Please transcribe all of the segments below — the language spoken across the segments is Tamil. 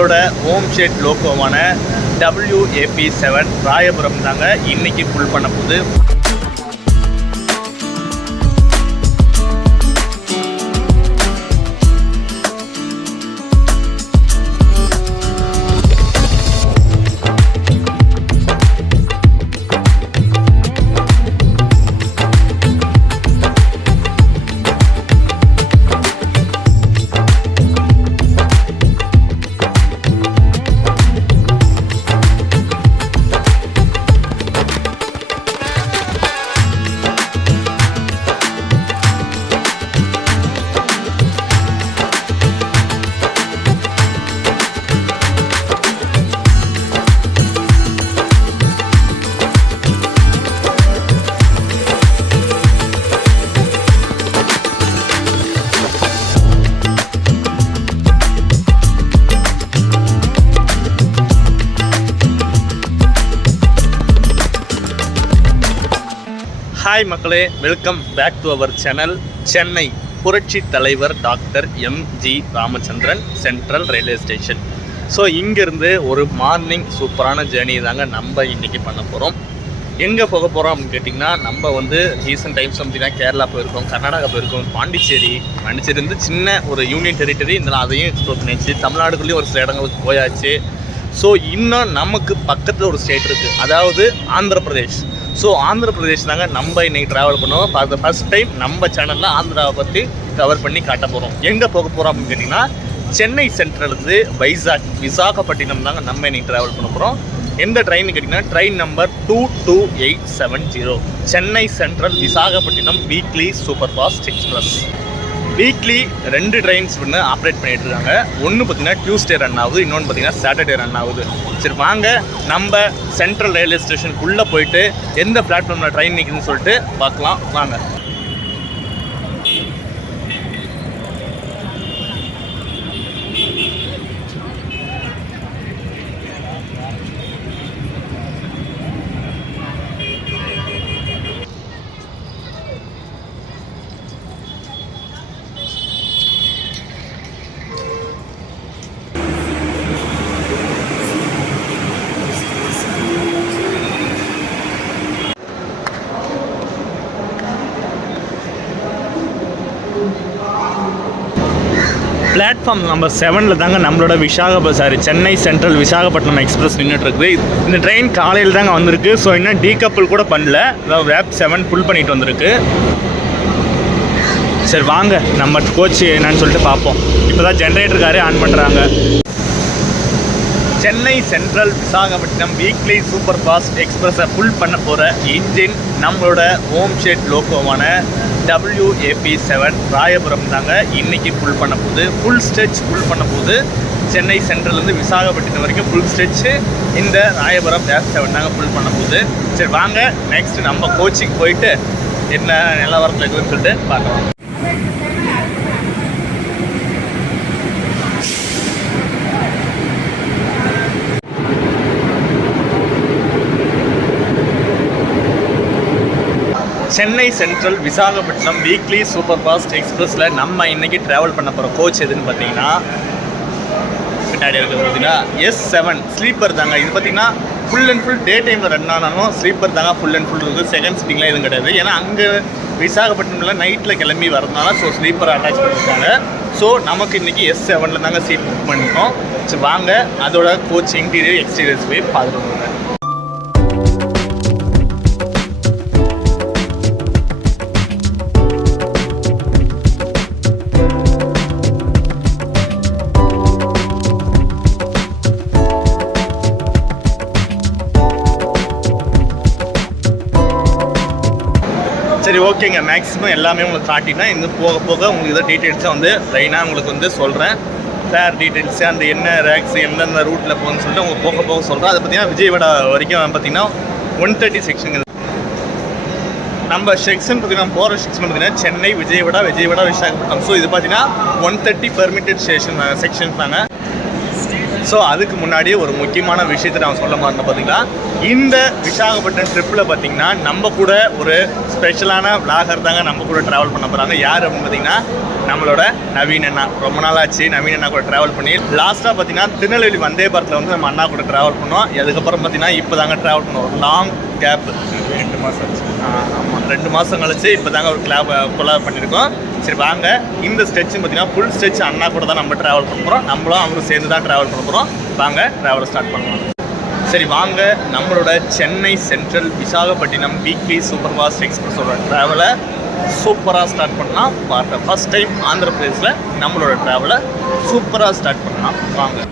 ஹோம் ஷெட் லோகோவான WAP7 ராயபுரம் தாங்க இன்னைக்கு புல் பண்ண போகுது. ஹாய் மக்களே, welcome back to our channel. Chennai புரட்சி தலைவர் doctor MG Ramachandran central railway station. So இங்கேருந்து ஒரு மார்னிங் சூப்பரான ஜேர்னி தாங்க நம்ம இன்றைக்கி பண்ண போகிறோம். எங்கே போக போகிறோம் அப்படின்னு கேட்டிங்கன்னா, நம்ம ரீசெண்ட் டைம்ஸ் பார்த்தீங்கன்னா கேரளா போயிருக்கோம், கர்நாடகா போயிருக்கோம், பாண்டிச்சேரி வந்து சின்ன ஒரு யூனியன் டெரிட்டரி, இதெல்லாம் அதையும் எக்ஸ்ப்ளோர் பண்ணியாச்சு. தமிழ்நாடுக்குள்ளேயும் ஒரு சில இடங்களுக்கு போயாச்சு. ஸோ இன்னும் நமக்கு பக்கத்தில் ஒரு ஸ்டேட் இருக்குது, அதாவது ஆந்திர பிரதேஷ். ஸோ ஆந்திர பிரதேஷ் தாங்க நம்ம இன்றைக்கி ட்ராவல் பண்ணுவோம். ஃபார் த ஃபஸ்ட் டைம் நம்ம சேனலில் ஆந்திராவை பற்றி கவர் பண்ணி காட்ட போகிறோம். எங்கே போக போகிறோம் அப்படின்னு கேட்டிங்கன்னா, சென்னை சென்ட்ரலேருந்து விசாகப்பட்டினம் தாங்க நம்ம இன்றைக்கி ட்ராவல் பண்ண போகிறோம். எந்த ட்ரெயின் கேட்டிங்கன்னா, train number 22870 Chennai central Visakhapatnam weekly super fast express. Weekly 2 trains operate பண்ணிட்டு இருக்காங்க. ஒன்று பார்த்தீங்கன்னா டியூஸ்டே ரன் ஆகுது, இன்னொன்று பார்த்தீங்கன்னா சாட்டர்டே ரன் ஆகுது. சரி வாங்க நம்ம சென்ட்ரல் ரயில்வே ஸ்டேஷனுக்குள்ளே போயிட்டு எந்த பிளாட்ஃபார்மில் ட்ரெயின் நிற்குதுன்னு சொல்லிட்டு பார்க்கலாம் வாங்க. பிளாட்ஃபார்ம் நம்பர் 7 தாங்க நம்மளோட சென்னை சென்ட்ரல் விசாகப்பட்டினம் எக்ஸ்பிரஸ் நின்றுட்டுருக்குது. இந்த ட்ரெயின் காலையில் தாங்க வந்திருக்கு. ஸோ இன்னும் டீகப்பிள் கூட பண்ணல, அதாவது WAP7 புல் பண்ணிட்டு வந்திருக்கு. சரி வாங்க நம்ம கோச் என்னன்னு சொல்லிட்டு பார்ப்போம். இப்போ தான் ஜென்ரேட்டர் காரே ஆன் பண்ணுறாங்க. Chennai central Visakhapatnam weekly superfast எக்ஸ்பிரஸை புல் பண்ண போகிற இன்ஜின் நம்மளோட ஹோம் ஷெட் லோகோவான WAP7 ராயபுரம் தாங்க இன்றைக்கி புல் பண்ண போகுது. ஃபுல் ஸ்ட்ரெச் புல் பண்ண போகுது. சென்னை சென்ட்ரல்லேருந்து விசாகப்பட்டினம் வரைக்கும் ஃபுல் ஸ்ட்ரெச்சு இந்த ராயபுரம் WAP7 தாங்க புல் பண்ண போகுது. சரி வாங்க நெக்ஸ்ட் நம்ம கோச்சிங் போயிட்டு என்ன நிலவரத்தில் இருக்குதுன்னு சொல்லிட்டு பார்க்கலாம். Chennai central Visakhapatnam weekly superfast எக்ஸ்பிரஸில் நம்ம இன்றைக்கி ட்ராவல் பண்ண போகிற கோச் எதுன்னு பார்த்தீங்கன்னா, பின்னாடி இருக்கிறது பார்த்தீங்கன்னா S7 ஸ்லீப்பர் தாங்க. இது பார்த்திங்கன்னா ஃபுல் அண்ட் ஃபுல் டே டைமில் ரன் ஆனாலும் ஸ்லீப்பர் தாங்க ஃபுல் அண்ட் ஃபுல் இருக்குது. செகண்ட் சிட்டிங்லாம் எதுவும் கிடையாது. ஏன்னா அங்கே விசாகப்பட்டினமில் நைட்டில் கிளம்பி வரதுனால ஸோ ஸ்லீப்பர் அட்டாச் பண்ணியிருக்காங்க. ஸோ நமக்கு இன்றைக்கி S7 தாங்க சீட் புக் பண்ணியிருக்கோம். ஸோ வாங்க அதோட கோச் இன்டீரியர் எக்ஸ்டீரியர்ஸ் போய் பார்த்துட்டு வாங்க. சரி ஓகேங்க, மேக்ஸிமம் எல்லாமே உங்களுக்கு காட்டினா இன்னும் போக போக உங்களுக்கு இதை டீட்டெயில்ஸாக லைனாக உங்களுக்கு சொல்கிறேன். ஃபேர் டீட்டெயில்ஸு அந்த என்ன ரேக்ஸ் எந்தெந்த ரூட்டில் போகணும்னு சொல்லிட்டு உங்களுக்கு போக போக சொல்கிறேன். அதை பார்த்தீங்கன்னா விஜயவாடா வரைக்கும் பார்த்தீங்கன்னா 130 செக்ஷன். நம்ம செக்ஷன் பார்த்தீங்கன்னா போகிற செக்ஷன் பார்த்தீங்கன்னா சென்னை விஜயவாடா விசாகப்பட்டினம். ஸோ இது பார்த்தீங்கன்னா 130 பெர்மிட்டட் செக்ஷன் தாங்க. ஸோ அதுக்கு முன்னாடி ஒரு முக்கியமான விஷயத்தை நான் சொல்ல மாட்டேன். பார்த்தீங்கன்னா இந்த விசாகப்பட்டினம் ட்ரிப்பில் பார்த்தீங்கன்னா நம்ம கூட ஒரு ஸ்பெஷலான விளாகர் தாங்க நம்ம கூட ட்ராவல் பண்ண போகிறாங்க. யார் அப்படின்னு பார்த்தீங்கன்னா நம்மளோட நவீன் அண்ணா. ரொம்ப நாள் ஆச்சு நவீன் அண்ணா கூட ட்ராவல் பண்ணி. லாஸ்ட்டாக பார்த்தீங்கன்னா திருநெல்வேலி வந்தே பாரத்தில் வந்து நம்ம அண்ணா கூட ட்ராவல் பண்ணோம். அதுக்கப்புறம் பார்த்தீங்கன்னா இப்போ தாங்க ட்ராவல் பண்ணோம். ஒரு லாங் கேப் 2 மாதம் ஆச்சு. ஆமாம், 2 மாதம் கழிச்சு இப்போ தாங்க ஒரு கொலாப் பண்ணியிருக்கோம். சரி வாங்க, இந்த ஸ்டெச்சு பார்த்தீங்கன்னா ஃபுல் ஸ்டெச் அண்ணா கூட தான் நம்ம ட்ராவல் பண்ண போகிறோம். நம்மளும் அவரும் சேர்ந்து தான் ட்ராவல் பண்ண போகிறோம். வாங்க ட்ராவலை ஸ்டார்ட் பண்ணலாம். சரி வாங்க, நம்மளோட Chennai central Visakhapatnam weekly superfast எக்ஸ்பிரஸோட ட்ராவலை சூப்பராக ஸ்டார்ட் பண்ணலாம். பார்த்த ஃபர்ஸ்ட் டைம் ஆந்திர பிரதேசில் நம்மளோட ட்ராவலை சூப்பராக ஸ்டார்ட் பண்ணலாம். வாங்க.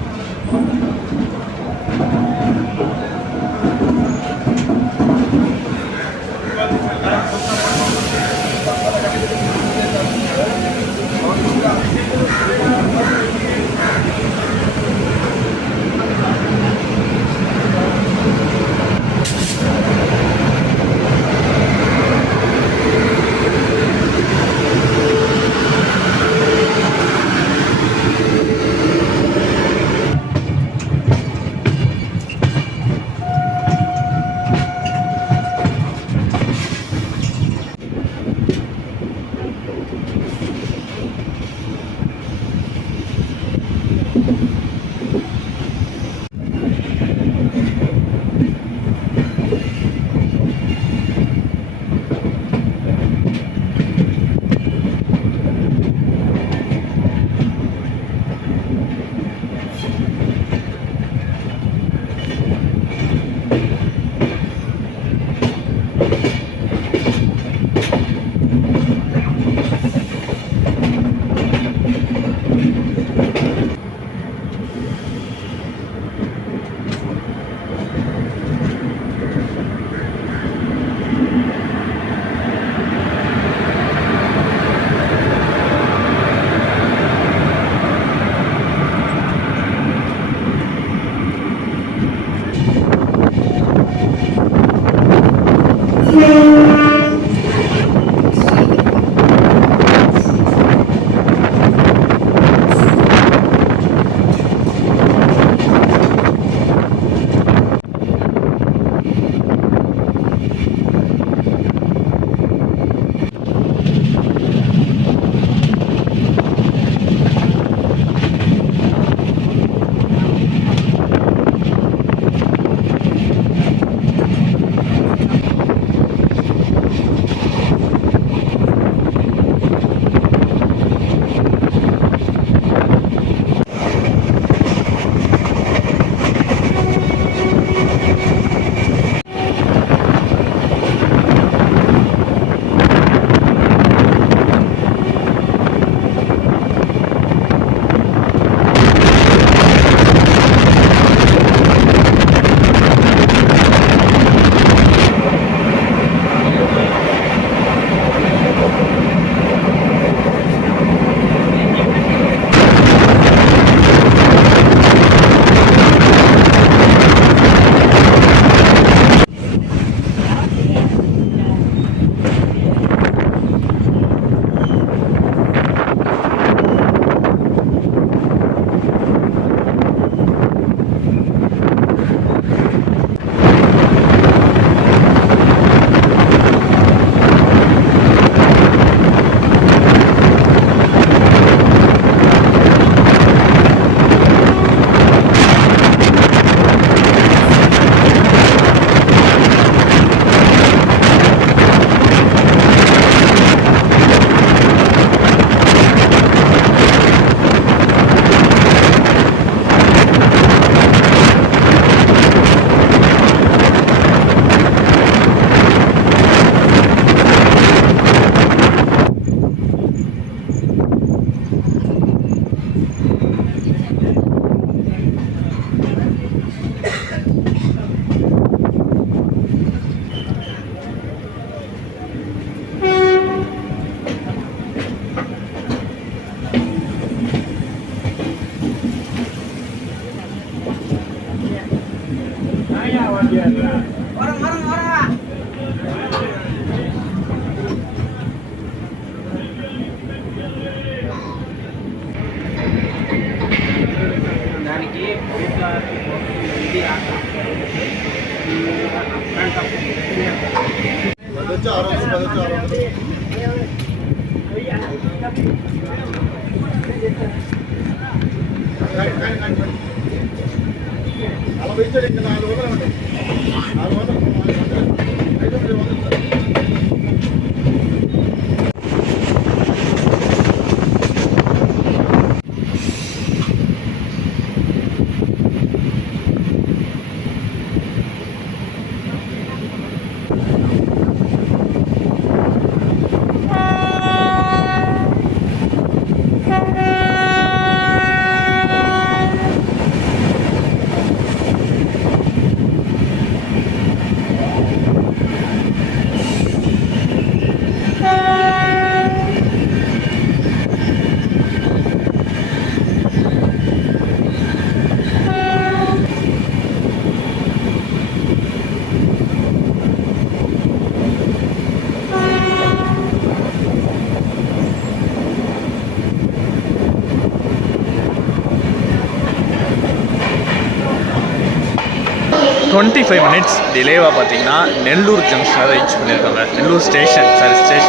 டுவெண்ட்டி மினிட்ஸ் டிலேவாக பார்த்தீங்கன்னா நெல்லூர் ஜங்ஷனை ரீச் பண்ணியிருக்காங்க. நெல்லூர் ஸ்டேஷன்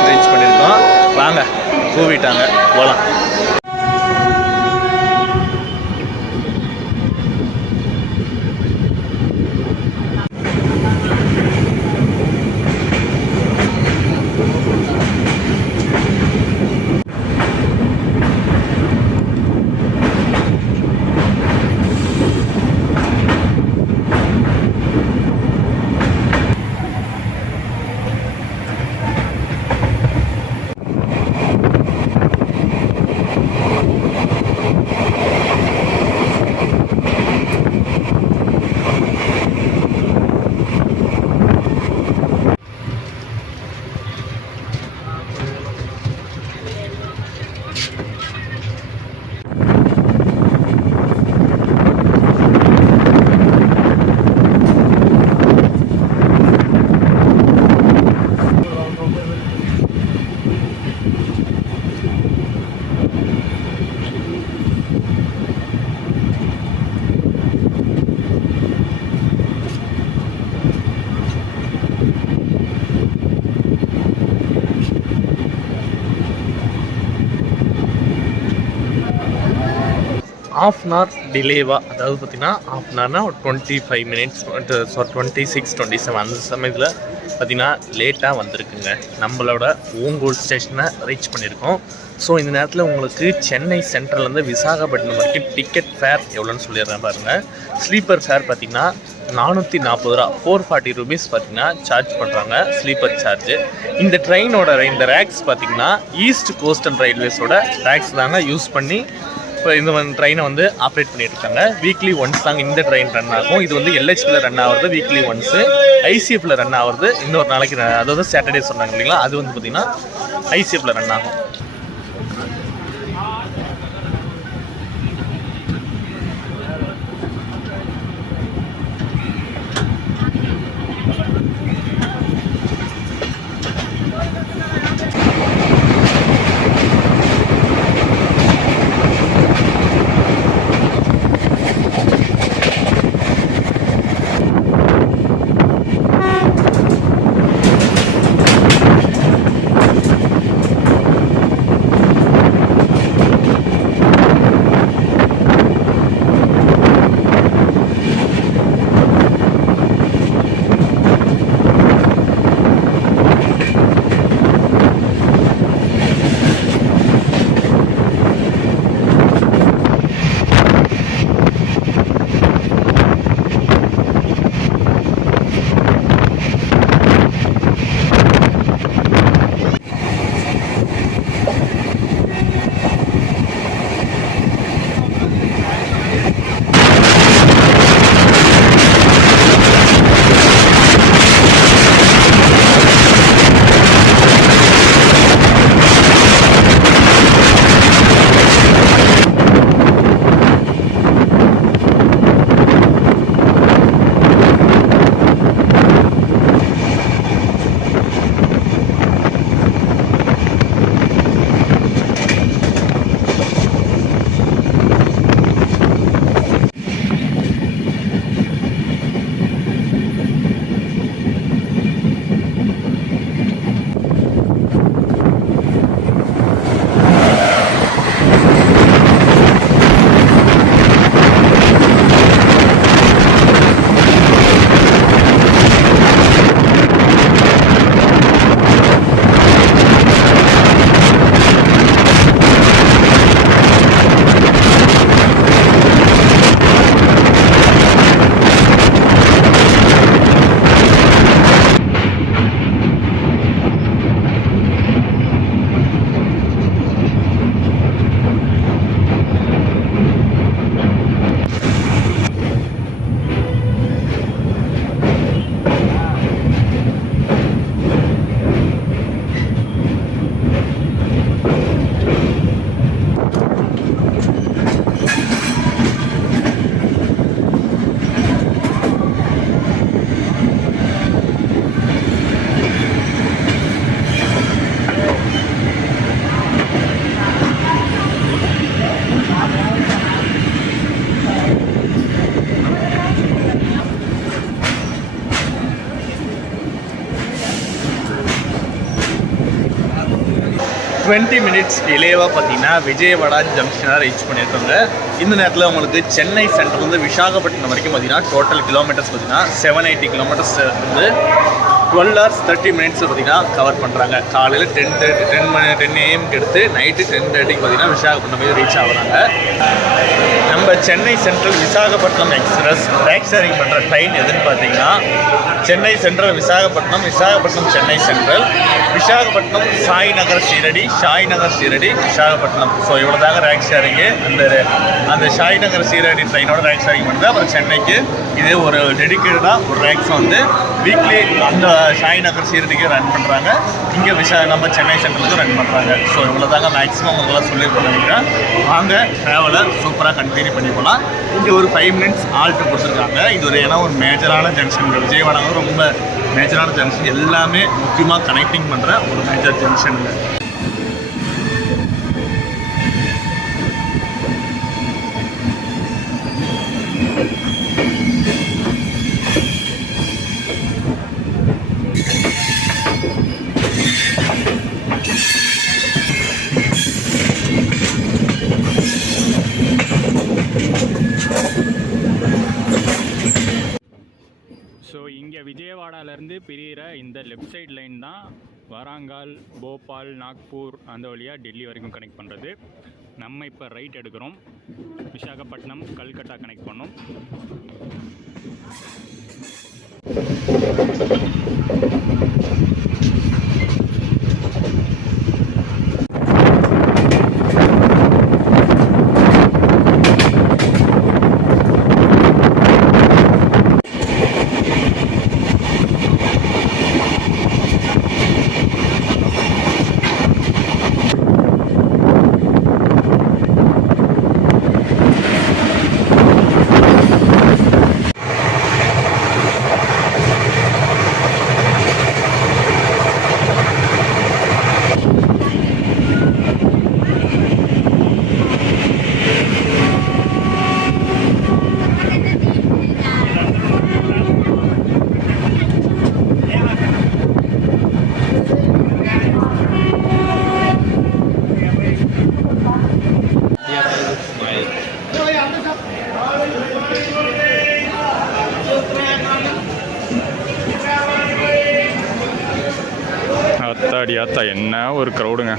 ரீச் பண்ணியிருக்கோம். வாங்க கூவிட்டாங்க போகலாம். ஆஃப் அன் ஹவர் டிலேவாக, அதாவது பார்த்திங்கன்னா ஆஃப் அன் ஹவர்னா ஒரு 25 மினிட்ஸ் 26 27 அந்த சமயத்தில் பார்த்திங்கன்னா லேட்டாக வந்திருக்குங்க. நம்மளோட ஓங்கோல் ஸ்டேஷனை ரீச் பண்ணியிருக்கோம். ஸோ இந்த நேரத்தில் உங்களுக்கு சென்னை சென்ட்ரல்லேருந்து விசாகப்பட்டினம் வரைக்கும் டிக்கெட் ஃபேர் எவ்வளோன்னு சொல்லிடுறேன் பாருங்கள். ஸ்லீப்பர் ஃபேர் பார்த்திங்கன்னா 440 ரூபா, 440 ருபீஸ் பார்த்திங்கன்னா சார்ஜ் பண்ணுறாங்க ஸ்லீப்பர் சார்ஜு. இந்த ட்ரெயினோட இந்த ரேக்ஸ் பார்த்திங்கன்னா ஈஸ்ட் கோஸ்டல் ரயில்வேஸோட ரேக்ஸ் தாங்க யூஸ் பண்ணி இப்போ இந்த ட்ரெயினை வந்து ஆப்ரேட் பண்ணிட்டு இருக்காங்க. வீக்லி ஒன்ஸ் தாங்க இந்த ட்ரெயின் ரன் ஆகும். இது வந்து எல்ஹெச்பியில் ரன் ஆகுறது வீக்லி ஒன்ஸு, ஐசிஎஃப்பில் ரன் ஆகுறது இன்னொரு நாளைக்கு, அதாவது சாட்டர்டே சொன்னாங்க இல்லைங்களா, அது வந்து பார்த்திங்கன்னா ஐசிஎஃப்பில் ரன் ஆகும். 20 மினிட்ஸ் டிலேவாக பார்த்தீங்கன்னா விஜயவாடா ஜங்ஷனாக ரீச் பண்ணியிருக்காங்க. இந்த நேரத்தில் உங்களுக்கு சென்னை சென்ட்ரலேருந்து விசாகப்பட்டினம் வரைக்கும் பார்த்தீங்கன்னா டோட்டல் கிலோமீட்டர்ஸ் பார்த்தீங்கன்னா 780 கிலோமீட்டர்ஸ் வந்து 12 hours 30 minutes பார்த்தீங்கன்னா கவர் பண்ணுறாங்க. காலையில் 10 AM எடுத்து நைட்டு 10:30 பார்த்தீங்கன்னா விசாகப்பட்டினம் போய் ரீச் ஆகுறாங்க. நம்ம Chennai central Visakhapatnam express rake sharing பண்ணுற ட்ரெயின் எதுன்னு பார்த்தீங்கன்னா Chennai central Visakhapatnam, Visakhapatnam Chennai central, Visakhapatnam Sai Nagar Shirdi, Sai Nagar Shirdi, Visakhapatnam. So இவ்வளோ தாங்க ரேக் ஷேரிங்கு. அந்த ஷாய் நகர் சீரடி ட்ரெயினோட ரேக் ஷேரிங் பண்ணுறது. அப்புறம் சென்னைக்கு இது ஒரு டெடிக்கேட்டடாக ஒரு ரேக்ஸ் வந்து வீக்லி அந்த ஷாய் நகர் சீரடிக்கு ரன் பண்ணுறாங்க. இங்கே நம்ம சென்னை சென்ட்ரலுக்கு ரன் பண்ணுறாங்க. ஸோ இவ்வளோ தாங்க மேக்ஸிமம் உங்களால் சொல்லியிருக்கோம் நினைக்கிறேன். வாங்க ட்ராவலை சூப்பராக கண்டினியூ பண்ணி போகலாம். இங்கே ஒரு 5 minutes ஆல்ட்டு கொடுத்துருக்காங்க. இது ஒரு ஏன்னா ஒரு மேஜரான ஜங்ஷன். விஜயவாடா ரொம்ப மேஜரான ஜங்ஷன், எல்லாமே முக்கியமாக கனெக்டிங் பண்ணுற ஒரு மேஜர் ஜங்ஷனில். ஸோ இங்கே விஜயவாடாலேருந்து பிரிகிற இந்த லெஃப்ட் சைட் லைன் தான் வராங்கால், போபால், நாக்பூர் அந்த வழியாக டெல்லி வரைக்கும் கனெக்ட் பண்ணுறது. நம்ம இப்போ ரைட் எடுக்கிறோம். விசாகப்பட்டினம், கல்கட்டா கனெக்ட் பண்ணோம். அத்தாடியாத்தா என்ன ஒரு க்ரௌடுங்க.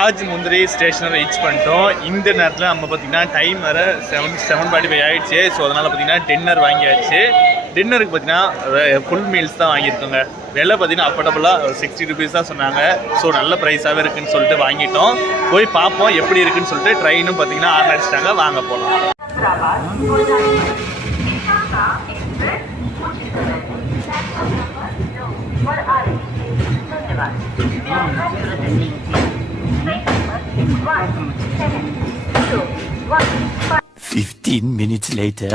ராஜ்முந்திரி ஸ்டேஷனை ரீச் பண்ணிட்டோம். இந்த நேரத்தில் நம்ம பார்த்திங்கன்னா டைம் வேறு 7:45 ஆகிடுச்சு. ஸோ அதனால் பார்த்திங்கன்னா டின்னர் வாங்கியாச்சு. டின்னருக்கு பார்த்திங்கன்னா ஃபுல் மீல்ஸ் தான் வாங்கியிருக்கோங்க. விலை பார்த்திங்கன்னா அஃபோர்டபுளாக 60 rupees தான் சொன்னாங்க. ஸோ நல்ல ப்ரைஸாகவே இருக்குதுன்னு சொல்லிட்டு வாங்கிட்டோம். போய் பார்ப்போம் எப்படி இருக்குன்னு சொல்லிட்டு. ட்ரெயினும் பார்த்திங்கன்னா ஆர்டர் அடிச்சிட்டாங்க. வாங்க போகலாம். Fifteen minutes later.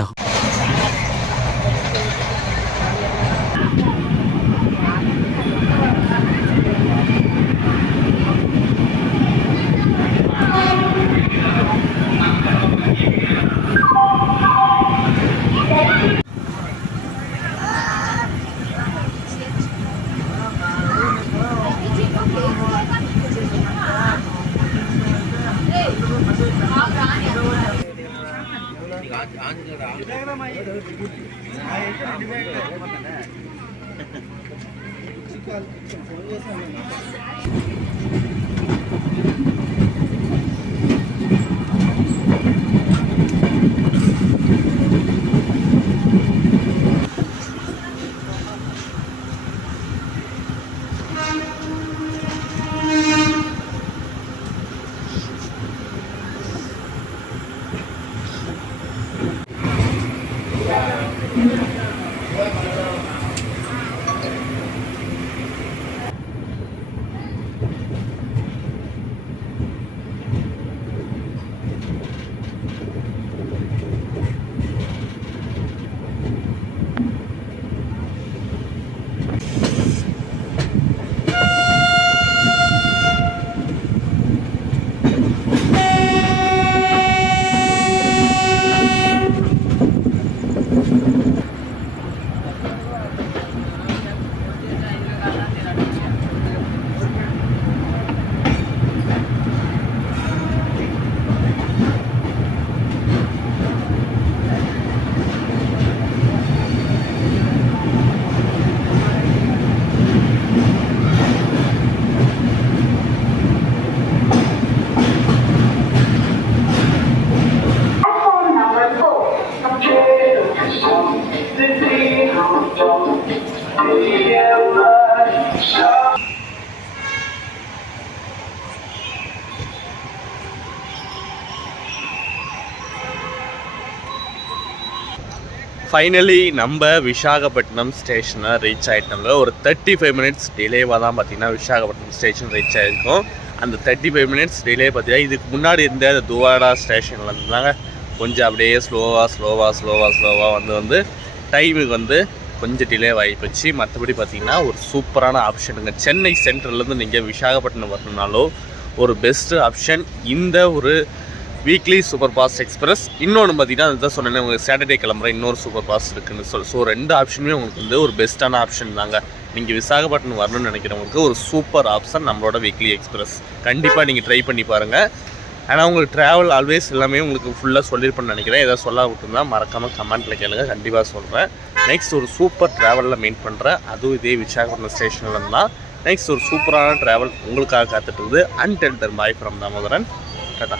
ஃபைனலி நம்ம விசாகப்பட்டினம் ஸ்டேஷனை ரீச் ஆகிட்டோம்ல. ஒரு 35 மினிட்ஸ் டிலேவாக தான் பார்த்தீங்கன்னா விசாகப்பட்டினம் ஸ்டேஷன் ரீச் ஆகிருக்கும். அந்த 35 மினிட்ஸ் டிலே பார்த்தீங்கன்னா இதுக்கு முன்னாடி இருந்த அந்த துவாடா ஸ்டேஷனில் இருந்தாங்க கொஞ்சம் அப்படியே ஸ்லோவாக வந்து டைமுக்கு வந்து கொஞ்சம் டிலே ஆகிப்போச்சு. மற்றபடி பார்த்திங்கன்னா ஒரு சூப்பரான ஆப்ஷனுங்க. சென்னை சென்ட்ரல்லேருந்து நீங்கள் விசாகப்பட்டினம் வரணுன்னாலோ ஒரு பெஸ்ட்டு ஆப்ஷன் இந்த ஒரு வீக்லி சூப்பர் ஃபாஸ்ட் எக்ஸ்பிரஸ். இன்னொன்று பார்த்தீங்கன்னா அதுதான் சொன்னேன், உங்களுக்கு சாட்டர்டே கிளம்புற இன்னொரு சூப்பர் ஃபாஸ்ட் இருக்குன்னு ஸோ 2 ஆப்ஷனுமே உங்களுக்கு வந்து ஒரு பெஸ்ட்டான ஆப்ஷன் தாங்க. நீங்கள் விசாகப்பட்டினம் வரணும்னு நினைக்கிறவங்களுக்கு ஒரு சூப்பர் ஆப்ஷன் நம்மளோட வீக்லி எக்ஸ்பிரஸ். கண்டிப்பாக நீங்கள் ட்ரை பண்ணி பாருங்கள். ஆனால் உங்களுக்கு ட்ராவல் ஆல்வேஸ் எல்லாமே உங்களுக்கு ஃபுல்லாக சொல்லியிருப்பேன்னு நினைக்கிறேன். எதாவது சொல்ல விட்டுருந்தா மறக்காமல் கமெண்ட்டில் கேளுங்க, கண்டிப்பாக சொல்கிறேன். நெக்ஸ்ட் ஒரு சூப்பர் ட்ராவலில் மெயின் பண்ணுறேன், அதுவும் இதே விசாகப்பட்டினம் ஸ்டேஷனில் இருந்தால். நெக்ஸ்ட் ஒரு சூப்பரான ட்ராவல் உங்களுக்காக காத்துட்டு இருக்குது. Until then bye from Damodaran. Tata.